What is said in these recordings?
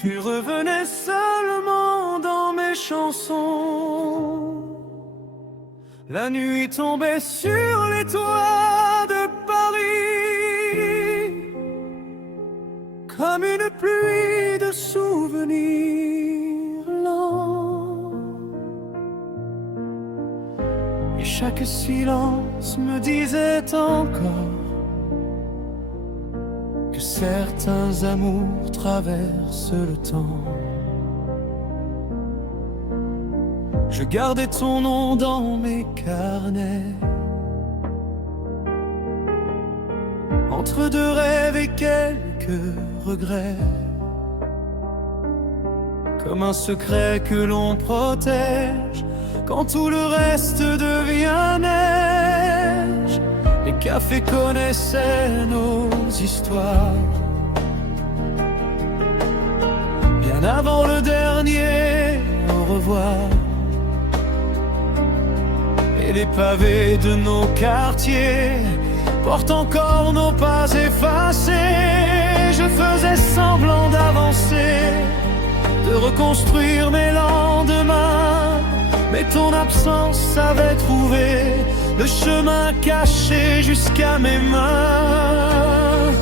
Tu revenais seulement dans mes chansons. La nuit tombait sur les toits de Paris comme une pluie de souvenirs lents. Et chaque silence me disait encore que certains amours traversent le temps. Je gardais ton nom dans mes carnets, entre deux rêves et quelques regrets, comme un secret que l'on protège quand tout le reste devient neige. Les cafés connaissaient nos histoires bien avant le dernier au revoir. Et les pavés de nos quartiers portent encore nos pas effacés. Je faisais semblant d'avancer, de reconstruire mes lendemains, mais ton absence avait trouvé le chemin caché jusqu'à mes mains.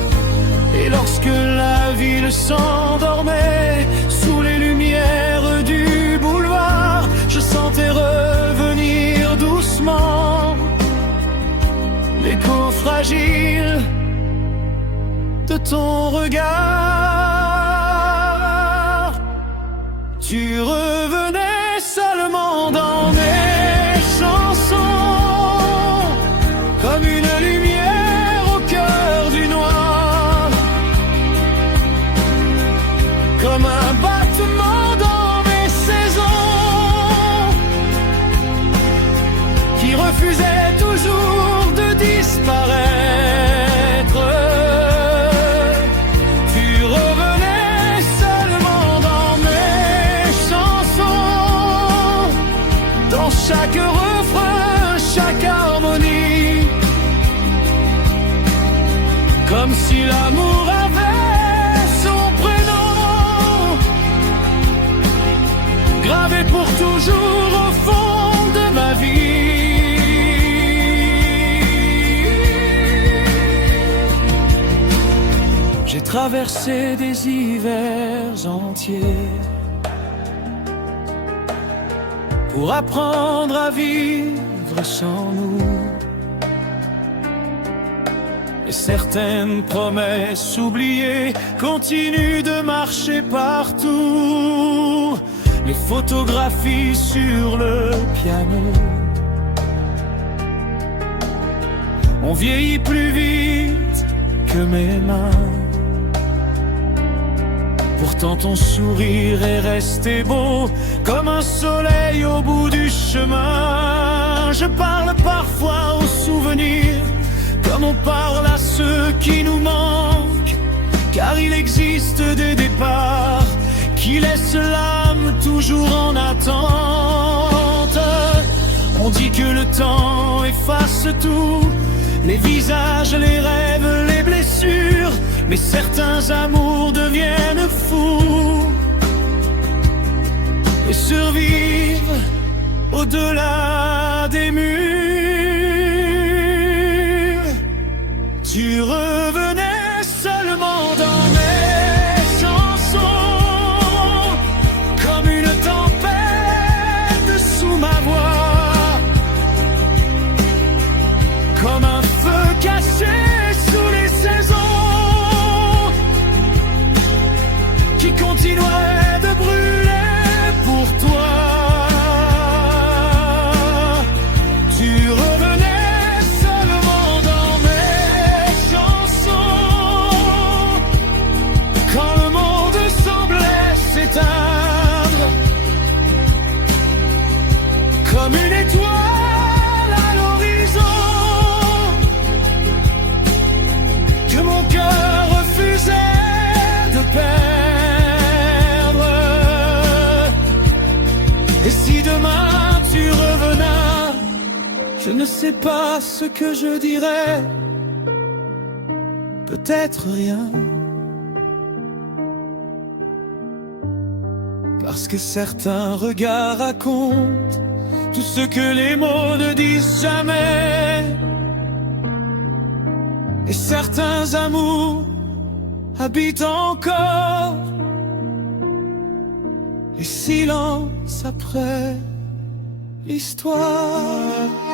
Et lorsque la ville s'endormait sous les lumières du boulevard, je sentais revenir doucement l'écho fragile de ton regard. Tu revenais seulement dans mes chansons, comme une lumière au cœur du noir, comme un battement dans mes saisons, qui refusait toujours de disparaître. Tu revenais seulement dans mes chansons, dans chaque refrain, chaque harmonie, comme si l'amour avait son prénom gravé pour toujours au fond de ma vie. J'ai traversé des hivers entiers pour apprendre à vivre sans nous. Et certaines promesses oubliées continuent de marcher partout. Les photographies sur le piano ont vieilli plus vite que mes mains. Pourtant ton sourire est resté beau comme un soleil au bout du chemin. Je parle parfois aux souvenirs comme on parle à ceux qui nous manquent, car il existe des départs qui laissent l'âme toujours en attente. On dit que le temps efface tout, les visages, les rêves, les blessures, mais certains amours deviennent fous et survivent au-delà des murs. Tu revenais seulement dans mes chansons, comme une tempête sous ma voix, comme un feu caché sous les saisons, qui continuerait de brûler pour toi. Tu revenais seulement dans mes chansons, quand le monde semblait s'éteindre, comme une étoile à l'horizon, que mon cœur refusait de perdre. Et si demain tu revenais, je ne sais pas ce que je dirais, peut-être rien. Parce que certains regards racontent tout ce que les mots ne disent jamais. Et certains amours habitent encore les silences après l'histoire.